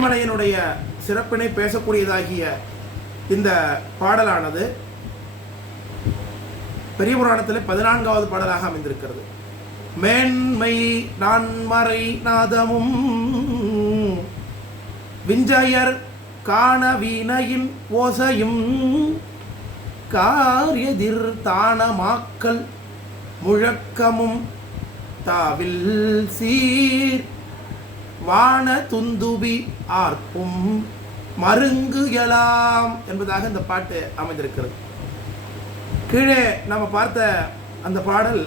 கைலைமலையினுடைய சிறப்பினை பேசக்கூடியதாகிய இந்த பாடலானது பெரிய புராணத்தில் பதினான்காவது பாடலாக அமைந்திருக்கிறது. மேன்மை நான்மறை நாதமும் விஞ்சயர் காண வீணையின் ஓசையும் காரியதிர் தானமாக்கல் முழக்கமும் தாவில் சீர் வான துந்துபி ஆர்க்கும் மருங்கு எலாம் என்பதாக இந்த பாட்டு அமைந்திருக்கிறது. கீழே நம்ம பார்த்த அந்த பாடல்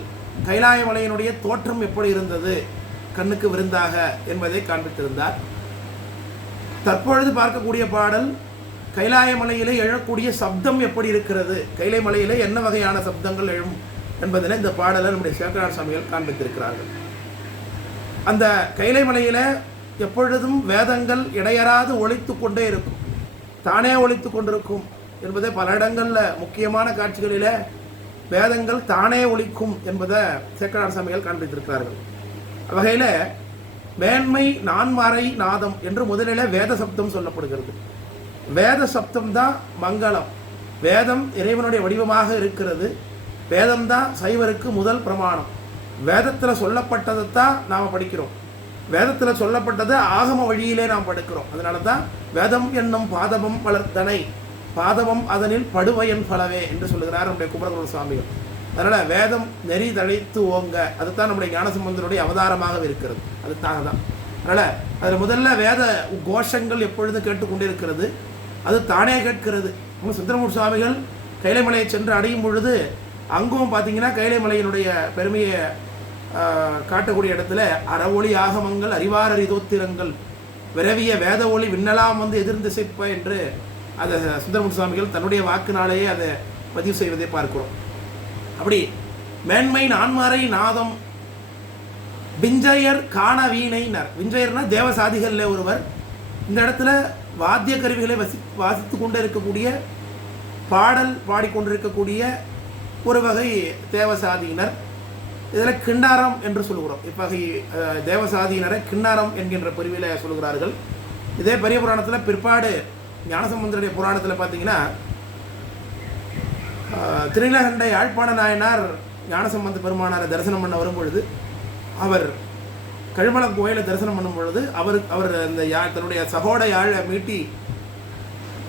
கைலாய மலையினுடைய தோற்றம் எப்படி இருந்தது? கண்ணுக்கு விருந்தாக என்பதை காண்பித்திருந்தார். தற்பொழுது பார்க்கக்கூடிய பாடல் கைலாயமலையிலே எழக்கூடிய சப்தம் எப்படி இருக்கிறது? கைலை மலையிலே என்ன வகையான சப்தங்கள் எழும் என்பதனை இந்த பாடலை நம்முடைய சேகரார் சாமிகள் காண்பித்திருக்கிறார்கள். அந்த கைலை மலையில் எப்பொழுதும் வேதங்கள் இடையறாது ஒழித்து கொண்டே இருக்கும். தானே ஒழித்து கொண்டிருக்கும் என்பதை பல இடங்களில் முக்கியமான காட்சிகளில் வேதங்கள் தானே ஒழிக்கும் என்பதை சேக்கரார் சமையல் காண்பித்திருக்கிறார்கள். வகையில் மேன்மை நான்மறை நாதம் என்று முதலில் வேத சப்தம் சொல்லப்படுகிறது. வேத சப்தம் தான் மங்களம். வேதம் இறைவனுடைய வடிவமாக இருக்கிறது. வேதம் தான் சைவருக்கு முதல் பிரமாணம். வேதத்தில் சொல்லப்பட்டதை தான் நாம் படிக்கிறோம். வேதத்தில் சொல்லப்பட்டது ஆகம வழியிலே நாம் படுக்கிறோம். அதனால தான் வேதம் என்னும் பாதவம் வளர்த்தனை. பாதவம் அதனில் படுவயன் பலவே என்று சொல்லுகிறார் நம்முடைய குமரகுரு சுவாமிகள். அதனால் வேதம் நெறி தழைத்து ஓங்க அதுதான் நம்முடைய ஞானசம்பந்தனுடைய அவதாரமாக இருக்கிறது. அதுக்காக தான். அதனால் அதில் முதல்ல வேத கோஷங்கள் எப்பொழுது கேட்டுக்கொண்டே இருக்கிறது அது தானே கேட்கிறது. நம்ம சுந்தரமூர் சுவாமிகள் கைலைமலையை சென்று அடையும் பொழுது அங்கும் பார்த்தீங்கன்னா கைலைமலையினுடைய பெருமையை காட்டக்கூடிய இடத்துல அறவொளி ஆகமங்கள் அறிவார் அறிதோத்திரங்கள் விரவிய வேத ஒளி விண்ணலாம் வந்து எதிர்ந்திசைப்ப என்று அதை சுந்தரமுன் சுவாமிகள் தன்னுடைய வாக்குனாலேயே அதை பதிவு செய்வதை பார்க்கிறோம். அப்படி மேன்மை நான்மறை நாதம் விஞ்சயர் காண வீணைனர் விஞ்சயர்னா தேவசாதிகளில் ஒருவர். இந்த இடத்துல வாத்திய கருவிகளை வசி வாசித்து கொண்டு இருக்கக்கூடிய பாடல் பாடிக்கொண்டிருக்கக்கூடிய ஒரு வகை தேவசாதியினர். இதில் கிண்ணாரம் என்று சொல்லுகிறோம். இவ்வகை தேவசாதியினரை கிண்ணாரம் என்கின்ற பிரிவில் சொல்லுகிறார்கள். இதே பெரிய புராணத்தில் பிற்பாடு ஞானசம்பந்தருடைய புராணத்தில் பார்த்தீங்கன்னா ஆஹ், யாழ்ப்பாண நாயனார் ஞானசம்பந்த பெருமானாரை தரிசனம் பண்ண வரும்பொழுது அவர் கழுமலம் கோயிலை தரிசனம் பண்ணும் பொழுது அவர் அவர் அந்த யா தன்னுடைய சகோட யாழை மீட்டி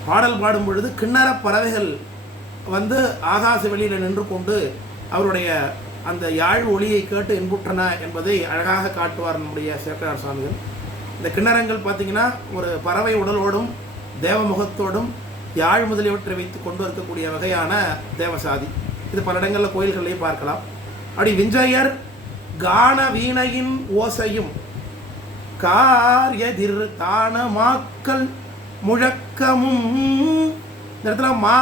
பாடல் பாடும் பொழுது கிண்ணற பறவைகள் வந்து ஆகாச வெளியில் நின்று கொண்டு அவருடைய அந்த யாழ் ஒளியை கேட்டு இன்புற்றன என்பதை அழகாக காட்டுவார் நம்முடைய சேக்கரார் சுவாமிகள். இந்த கிண்ணறங்கள் பார்த்தீங்கன்னா ஒரு பறவை உடலோடும் தேவமுகத்தோடும் யாழ் முதலியவற்றை வைத்து கொண்டு இருக்கக்கூடிய வகையான தேவசாதி. இது பல இடங்களில் கோயில்களையும் பார்க்கலாம். அப்படி விஞ்சயர் கான வீணையின் ஓசையும் காரியதிர் தானமாக்கல் முழக்கமும். இந்த இடத்துல மா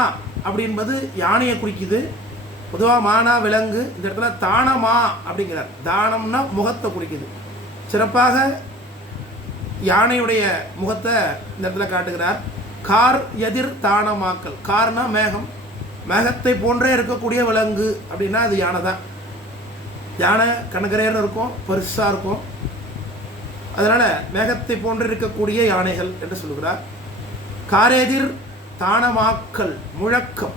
அப்படின்பது யானையை குறிக்குது. பொதுவாக மானா விலங்கு இந்த இடத்துல தானமா அப்படிங்கிறார். தானம்னா முகத்தை குறிக்குது. சிறப்பாக யானையுடைய முகத்தை இந்த இடத்துல காட்டுகிறார். கார் எதிர் தானமாக்கல். கார்னா மேகம். மேகத்தை போன்றே இருக்கக்கூடிய விலங்கு அப்படின்னா அது யானை தான். யானை கணக்கரையர்னு இருக்கும் பெருசாக இருக்கும். அதனால் மேகத்தை போன்று இருக்கக்கூடிய யானைகள் என்று சொல்கிறார் காரெதிர் தானமாக்கல் முழக்கம்.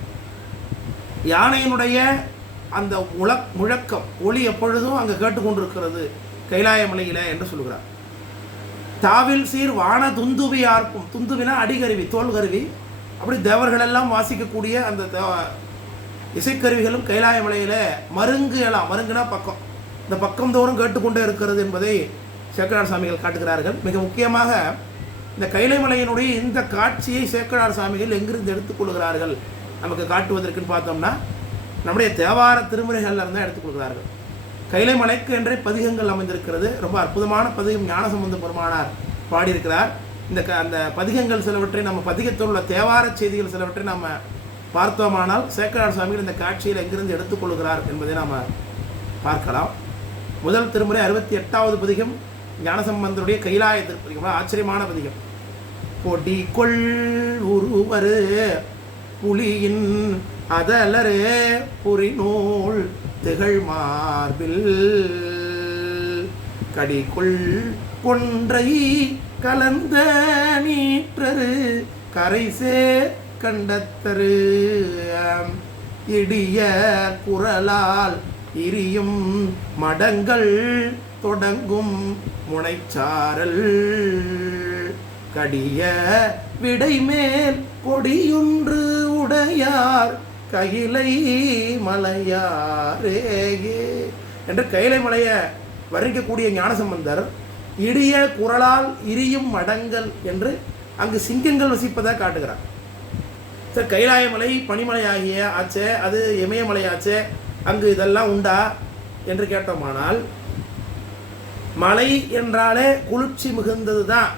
யானையினுடைய அந்த முழ முழக்கம் ஒளி எப்பொழுதும் அங்கே கேட்டுக்கொண்டிருக்கிறது. கைலாயமலையில என்று சொல்கிறார். தாவில் சீர் வான துந்துவி ஆர்ப்பும் துந்துவினா அடிகருவி தோல் கருவி அப்படி தேவர்கள் எல்லாம் வாசிக்கக்கூடிய அந்த தேவ- இசைக்கருவிகளும் கைலாய மலையில் மருங்கு எல்லாம் மருங்குனா பக்கம். இந்த பக்கம் தோறும் கேட்டுக்கொண்டே இருக்கிறது என்பதை சேக்கரார் சாமிகள் காட்டுகிறார்கள். மிக முக்கியமாக இந்த கைலை மலையினுடைய இந்த காட்சியை சேக்கரார் சாமிகள் எங்கிருந்து எடுத்துக்கொள்கிறார்கள்? நமக்கு காட்டுவதற்குன்னு பார்த்தோம்னா நம்முடைய தேவார திருமுறைகளில் இருந்தால் எடுத்துக்கொள்கிறார்கள் கைலை மலைக்கு என்றே பதிகங்கள் அமைந்திருக்கிறது. ரொம்ப அற்புதமான பதிகம். ஞானசம்பந்த பெருமானார் பாடியிருக்கிறார். இந்த க அந்த பதிகங்கள் சிலவற்றை நம்ம பதிகத்தில் உள்ள தேவார செய்திகள் சிலவற்றை நம்ம பார்த்தோமானால் சேக்கரார் சுவாமிகள் இந்த காட்சியில் எங்கிருந்து எடுத்துக்கொள்கிறார் என்பதை நாம் பார்க்கலாம். முதல் திருமுறை அறுபத்தி எட்டாவது பதிகம். ஞானசம்பந்தருடைய கைலாய திருப்பதிகம். ஆச்சரியமான பதிகம். பொடி கொள் உருவரு புலியின் அதலரே புரிநூல் திகழ் மார்பில். கடிக்குள் கொன்றை கலந்த கரைசே கண்டத்தரு. இடிய குரலால் இரியும் மடங்கள் தொடங்கும் முனைச்சாரல். கடிய விடைமேல் கொடியொன்று உடையார் கையிலை மலையாரேயே என்று கையிலை மலையை வர்ணிக்கக்கூடிய ஞானசம்பந்தர் இடிய குரலால் இரியும் மடங்கள் என்று அங்கு சிங்கங்கள் வசிப்பதாக காட்டுகிறார். சார் கைலாயமலை பனிமலை ஆகிய ஆச்சே அது இமயமலை ஆச்சே அங்கு இதெல்லாம் உண்டா என்று கேட்டோமானால் மலை என்றாலே குளிர்ச்சி மிகுந்தது தான்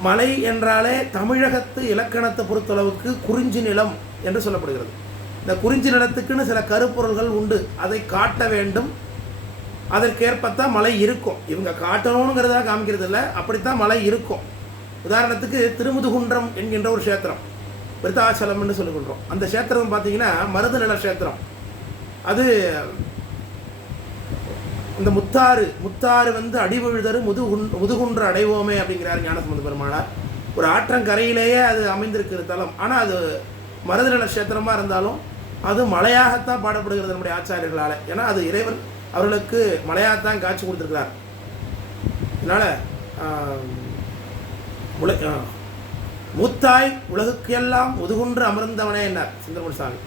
மலை என்றாலே தமிழகத்து இலக்கணத்தை பொறுத்தளவுக்கு குறிஞ்சி நிலம் என்று சொல்லப்படுகிறது. இந்த குறிஞ்சி நிலத்துக்குன்னு சில கருப்பொருள்கள் உண்டு. அதை காட்ட வேண்டும். அதற்கேற்பத்தான் மலை இருக்கும். இவங்க காட்டணுங்கிறதா காமிக்கிறது இல்லை அப்படித்தான் மலை இருக்கும். உதாரணத்துக்கு திருமுதுகுன்றம் என்கின்ற ஒரு க்ஷேத்திரம். விருத்தாச்சலம்னு என்று சொல்லுகின்றோம் அந்த க்ஷேத்திரம் பார்த்தீங்கன்னா மருது நில க்ஷேத்திரம். அது இந்த முத்தாறு முத்தாறு வந்து அடிவிழுதரு முதுகுன் முதுகுன்று அடைவோமே அப்படிங்கிறார் ஞானசம்பந்த பெருமானார். ஒரு ஆற்றங்கரையிலேயே அது அமைந்திருக்கிற தலம். ஆனால் அது மருதநல க்ஷேத்திரமாக இருந்தாலும் அது மலையாகத்தான் பாடப்படுகிறது நம்முடைய ஆச்சாரியர்களால். ஏன்னா அது இறைவன் அவர்களுக்கு மலையாகத்தான் காட்சி கொடுத்துருக்கிறார். அதனால் உல முத்தாய் மூத்தாய் உலகுக்கெல்லாம் முதுகுன்று அமர்ந்தவனே என்னார் சுந்தரமூர் சாமி.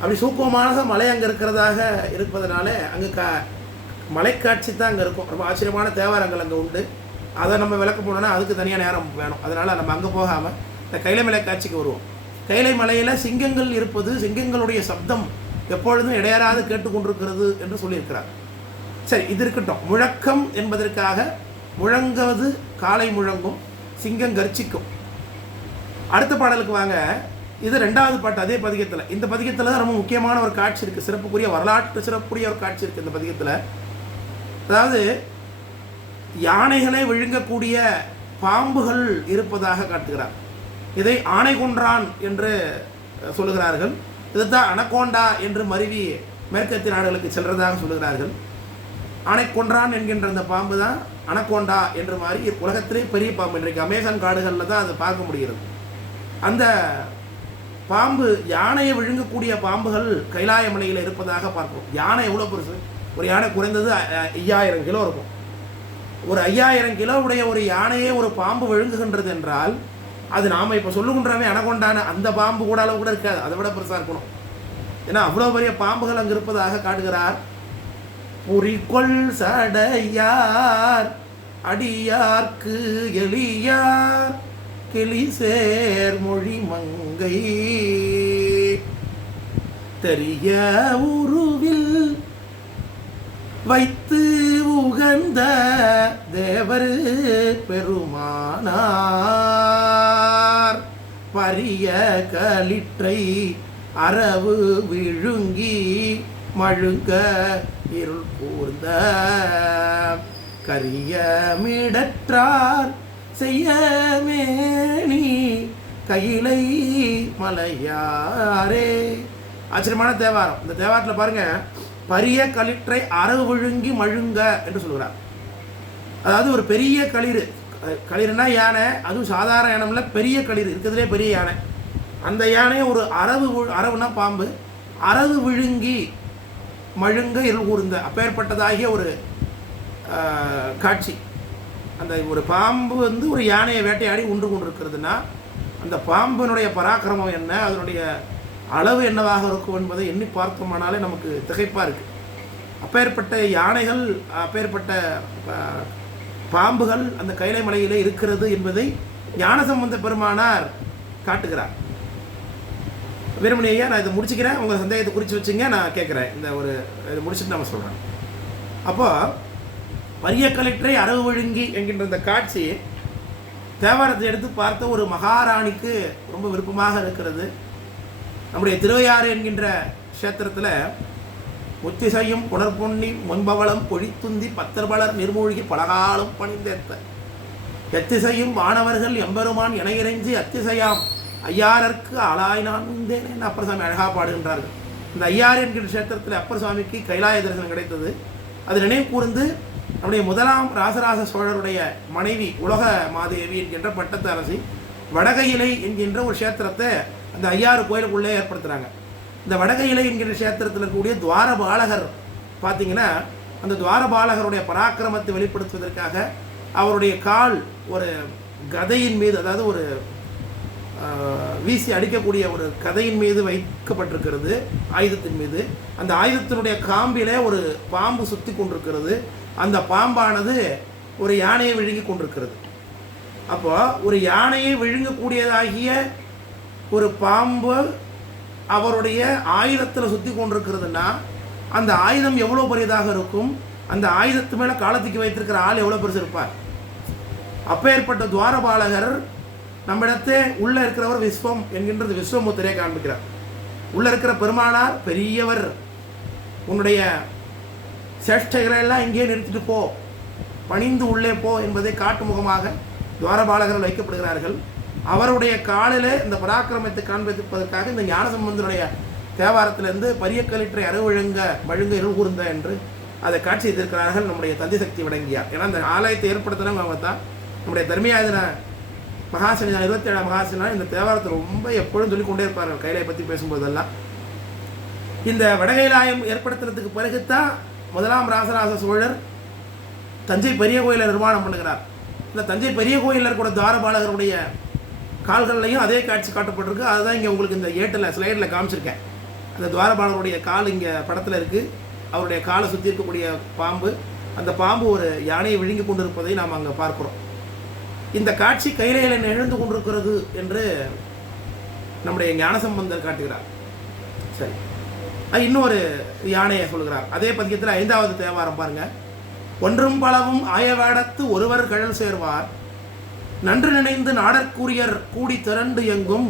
அப்படி சூக்கமாக மலை அங்கே இருக்கிறதாக இருப்பதனால அங்கே க மலைக்காட்சி தான் அங்கே இருக்கும். ரொம்ப ஆச்சரியமான தேவாரங்கள் அங்கே உண்டு. அதை நம்ம விளக்க போனோம்னா அதுக்கு தனியாக நேரம் வேணும். அதனால் நம்ம அங்கே போகாமல் இந்த கைலை மலை காட்சிக்கு வருவோம். கைலை மலையில் சிங்கங்கள் இருப்பது சிங்கங்களுடைய சப்தம் எப்பொழுதும் இடையறாது கேட்டுக்கொண்டிருக்கிறது என்று சொல்லியிருக்கிறார். சரி இது இருக்கட்டும். முழக்கம் என்பதற்காக முழங்குவது காலை முழங்கும் சிங்கம் கர்ச்சிக்கும். அடுத்த பாடலுக்கு வாங்க. இது ரெண்டாவது பாட்டு அதே பதிகத்தில். இந்த பதிகத்தில் தான் ரொம்ப முக்கியமான ஒரு காட்சி இருக்குது சிறப்புக்குரிய வரலாற்று சிறப்புக்குரிய ஒரு காட்சி இருக்குது இந்த பதிகத்தில். அதாவது யானைகளை விழுங்கக்கூடிய பாம்புகள் இருப்பதாக காட்டுகிறார். இதை ஆணை கொன்றான் என்று சொல்லுகிறார்கள். இதுதான் அனகோண்டா என்று மருவி மேற்கத்திய நாடுகளுக்கு செல்றதாக சொல்லுகிறார்கள். ஆணை கொன்றான் என்கின்ற அந்த பாம்பு தான் அனகோண்டா என்று மாறி உலகத்திலே பெரிய பாம்பு. இன்றைக்கு அமேசான் காடுகளில் தான் அதை பார்க்க முடிகிறது. அந்த பாம்பு யானையை விழுங்கக்கூடிய பாம்புகள் கைலாய மலையில் இருப்பதாக பார்க்கிறோம். யானை எவ்வளோ பெருசு? ஒரு யானை குறைந்தது ஐயாயிரம் கிலோ இருக்கும். ஒரு ஐயாயிரம் கிலோ உடைய ஒரு யானையே ஒரு பாம்பு விழுங்குகின்றது என்றால் அது நாம் இப்போ சொல்லுகின்றமே அனகொண்டான அந்த பாம்பு கூட அளவு கூட இருக்காது. அதை விட பெருசாக இருக்கணும். ஏன்னா அவ்வளோ பெரிய பாம்புகள் அங்கே இருப்பதாக காட்டுகிறார். புரிகொள் சடையார் அடியார்க்கு எளியார் கிளி சேர் மொழி மங்கை தெரிய உருவி வைத்து உகந்த தேவர் பெருமானார். பரிய களிற்றை அரவு விழுங்கி மழுங்க இருள் கூர்ந்த கரிய மிடற்றார் செய்ய மேனி கையிலை மலையாரே. ஆச்சரியமான தேவாரம். இந்த தேவாரத்தில் பாருங்க பரிய களிற்றை அரவு விழுங்கி மழுங்க என்று சொல்கிறார் அதாவது ஒரு பெரிய களிறு களிறுனா யானை அதுவும் சாதாரண யானைல பெரிய களிறு இருக்கிறதுலே பெரிய யானை. அந்த யானையை ஒரு அரவு வி- அரவுனா பாம்பு அரவு விழுங்கி மழுங்க இருள் கூர்ந்த அப்பேற்பட்டதாகிய ஒரு ஆஹ், காட்சி. அந்த ஒரு பாம்பு வந்து ஒரு யானையை வேட்டையாடி உண்டு கொண்டிருக்கிறதுனா அந்த பாம்பினுடைய பராக்கிரமம் என்ன அதனுடைய அளவு என்னவாக இருக்கும் என்பதை எண்ணி பார்த்தோமானாலே நமக்கு திகைப்பாக இருக்குது அப்பேற்பட்ட யானைகள் அப்பேற்பட்ட பாம்புகள் அந்த கைலை மலையிலே இருக்கிறது என்பதை ஞானசம்பந்த பெருமானார் காட்டுகிறார். வீரமணி ஐயா நான் இதை முடிச்சுக்கிறேன். உங்கள் சந்தேகத்தை குறித்து வச்சுங்க நான் கேட்குறேன். இந்த ஒரு இதை முடிச்சுட்டு நம்ம சொல்கிறேன் அப்போது பரிய கலெக்டரை அரவு விழுங்கி என்கின்ற இந்த காட்சி தேவாரத்தை எடுத்து பார்த்த ஒரு மகாராணிக்கு ரொம்ப விருப்பமாக இருக்கிறது. நம்முடைய திருவையாறு என்கின்ற க்ஷேத்திரத்தில் ஒத்திசையும் புனர்பொன்னி முன்பவளம் பொழித்துந்தி பத்தர்பலர் நிர்மூழ்கி பலகாலம் பணிந்தேத்த. எத்திசையும் வானவர்கள் எம்பெருமான் இணையிறைஞ்சி அத்திசையாம். ஐயாரர்க்கு ஆளாய் நான் உந்தேன் அப்பர் சாமி அழகாக பாடுகின்றார்கள். இந்த ஐயாறு என்கிற க்ஷேத்திரத்தில் அப்பர் சுவாமிக்கு கைலாய தரிசனம் கிடைத்தது. அது நினைவு கூர்ந்து நம்முடைய முதலாம் ராசராச சோழருடைய மனைவி உலக மாதேவி என்கின்ற பட்டத்து அரசி வடகையிலை என்கின்ற ஒரு க்ஷேத்திரத்தை அந்த ஐயாறு கோயிலுக்குள்ளே ஏற்படுத்துகிறாங்க இந்த வடகையிலை என்கிற க்ஷேத்திரத்தில் இருக்கக்கூடிய துவாரபாலகர் பார்த்தீங்கன்னா அந்த துவாரபாலகருடைய பராக்கிரமத்தை வெளிப்படுத்துவதற்காக அவருடைய கால் ஒரு கதையின் மீது அதாவது ஒரு வீசி அடிக்கக்கூடிய ஒரு கதையின் மீது வைக்கப்பட்டிருக்கிறது ஆயுதத்தின் மீது. அந்த ஆயுதத்தினுடைய காம்பிலே ஒரு பாம்பு சுற்றி கொண்டிருக்கிறது. அந்த பாம்பானது ஒரு யானையை விழுங்கி கொண்டிருக்கிறது. அப்போ ஒரு யானையை விழுங்கக்கூடியதாகிய ஒரு பாம்பு அவருடைய ஆயுதத்தில் சுற்றி கொண்டிருக்கிறதுனா அந்த ஆயுதம் எவ்வளோ பெரியதாக இருக்கும்? அந்த ஆயுதத்து மேலே காலத்துக்கு வைத்திருக்கிற ஆள் எவ்வளோ பெருசு இருப்பார்? அப்பேற்பட்ட துவாரபாலகர் நம்மிடத்தே உள்ளே இருக்கிறவர் விஸ்வம் என்கின்றது விஸ்வமுத்திரையை காண்பிக்கிறார். உள்ளே இருக்கிற பெருமானார் பெரியவர். உன்னுடைய சேஷ்டைகளை எல்லாம் இங்கேயே நிறுத்திட்டு போ. பணிந்து உள்ளே போ என்பதை காட்டு முகமாக துவாரபாலகர்கள் வைக்கப்படுகிறார்கள். அவருடைய காலில் இந்த பராக்கிரமத்தை காண்பிப்பதற்காக இந்த ஞானசம்பந்தனுடைய தேவாரத்திலிருந்து பரியக்கலிற்றை அருவழுங்க மழுங்க இருகூர்ந்த என்று அதை காட்சி செய்திருக்கிறார்கள் நம்முடைய தந்தி சக்தி விளங்கியார் ஏன்னா அந்த ஆலயத்தை ஏற்படுத்தினவங்க அவங்க தான். நம்முடைய தர்மியாயதன மகாசனி இருபத்தி ஏழாம் மகாசனா இந்த தேவாரத்தை ரொம்ப எப்பொழுதும் சொல்லி கொண்டே இருப்பார்கள் கைலையை பற்றி பேசும்போதெல்லாம். இந்த வடகைலாயம் ஏற்படுத்துறதுக்கு பிறகுதான் முதலாம் ராசராச சோழர் தஞ்சை பெரிய கோயிலை நிர்மாணம் பண்ணுகிறார். இந்த தஞ்சை பெரிய கோயிலில் கூட துவாரபாலகருடைய கால்கள்லையும் அதே காட்சி காட்டப்பட்டிருக்கு. அதுதான் இங்கே உங்களுக்கு இந்த ஏட்டில் ஸ்லைடில் காமிச்சிருக்கேன். அந்த துவாரபாலருடைய கால் இங்கே படத்தில் இருக்குது அவருடைய காலை சுற்றி இருக்கக்கூடிய பாம்பு. அந்த பாம்பு ஒரு யானையை விழுங்கி கொண்டிருப்பதை நாம் அங்கே பார்க்குறோம். இந்த காட்சி கைலையில் நிகழ்ந்து கொண்டிருக்கிறது என்று நம்முடைய ஞானசம்பந்தர் காட்டுகிறார். சரி. இன்னொரு யானையை சொல்கிறார். அதே பதியத்தில் ஐந்தாவது தேவாரம் பாருங்கள் ஒன்றும் பலவும் ஆயவேடத்து ஒருவர் கழல் சேர்வார். நன்று நினைந்து நாடற்கூரியர் கூடி திரண்டு எங்கும்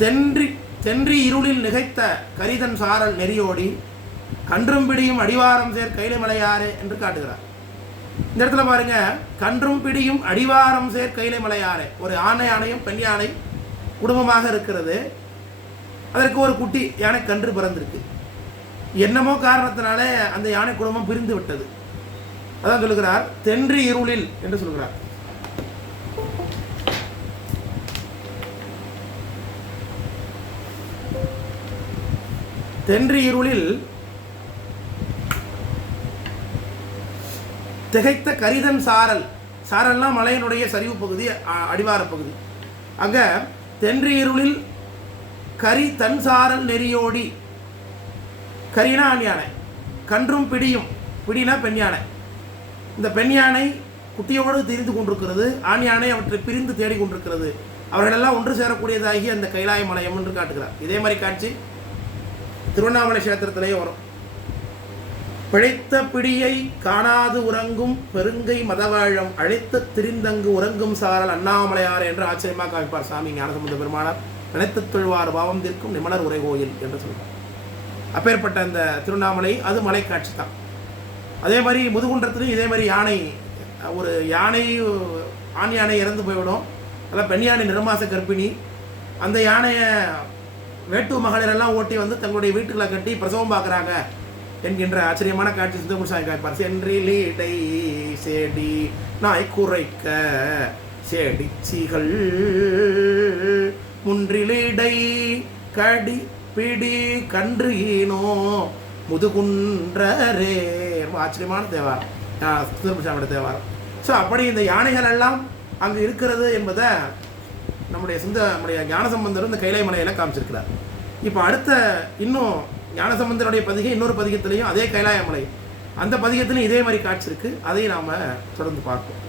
தென்றி தென்றி இருளில் நிகைத்த கரிதன் சாரல் நெறியோடி கன்றும் பிடியும் அடிவாரம் சேர் கைலைமலையாரே என்று காட்டுகிறார். இந்த இடத்துல பாருங்க கன்றும் பிடியும் அடிவாரம் சேர் கைலைமலையாரே ஒரு ஆணை யானையும் பெண் யானை குடும்பமாக இருக்கிறது. அதற்கு ஒரு குட்டி யானை கன்று பிறந்திருக்கு. என்னமோ காரணத்தினாலே அந்த யானை குடும்பம் பிரிந்து விட்டது. அதான் சொல்லுகிறார் தென்றி இருளில் என்று சொல்கிறார் தென்றி இருளில் திகைத்த கரிதன் சாரல். சாரல்னா மலையினுடைய சரிவு பகுதி அ- அடிவாரப் பகுதி. அங்க தென்றி இருளில் கரி தன் சாரல் நெறியோடி. கரினா ஆண் யானை. கன்றும் பிடியும். பிடினா பெண் யானை. இந்த பெண் யானை குட்டியோடு திரிந்து கொண்டிருக்கிறது. ஆண் யானை அவற்றை பிரிந்து தேடிக் கொண்டிருக்கிறது அவர்களெல்லாம் ஒன்று சேரக்கூடியதாகி அந்த கைலாய மலையம் என்று காட்டுகிறார். இதே மாதிரி காட்சி திருவண்ணாமலை கஷேத்திரத்திலேயே வரும் பிழைத்த பிடியை காணாது உறங்கும் பெருங்கை மதவாழம் அழைத்த திரிந்தங்கு உறங்கும் சாரல் அண்ணாமலையார் என்று ஆச்சரியமாக காமிப்பார் சாமி ஞானசம்பந்த பெருமானார். நினைத்து தொழ்வார் பாவம் தீர்க்கும் நிமலர் உரை கோயில் என்று சொல்வார். அப்பேற்பட்ட அந்த திருவண்ணாமலை அது மலைக்காட்சி தான். அதே மாதிரி முதுகுன்றத்துலையும் இதே மாதிரி யானை ஒரு யானை ஆண் யானை இறந்து போய்விடும். அதில் பெண் யானை நிறமாச கர்ப்பிணி. அந்த யானையை வேட்டு மகளிரெல்லாம் ஓட்டி வந்து தங்களுடைய வீட்டுகளை கட்டி பிரசவம் பார்க்குறாங்க என்கின்ற ஆச்சரியமான காட்சி சுந்தரமுசாமி காய்ப்பார் சென்றிலீடை சேடி நாய் குறைக்க சேடிச்சிகள் முன்றிலீடை கடி பிடி கன்று ஈனோ முதுகுன்றரே. ரொம்ப ஆச்சரியமான தேவாரம். சுந்தரமுசாமியோட தேவாரம். ஸோ அப்படி இந்த யானைகள் எல்லாம் அங்கு இருக்கிறது என்பதை நம்முடைய சிந்த நம்முடைய ஞானசம்பந்தர் இந்த கைலை மலையில காமிச்சிருக்கிறார். இப்போ அடுத்த இன்னும் ஞானசம்பந்தருடைய பதிகை இன்னொரு பதிகத்திலையும் அதே கைலாய மலை. அந்த பதிகத்திலையும் இதே மாதிரி காட்சி இருக்கு அதையும் நாம தொடர்ந்து பார்ப்போம்.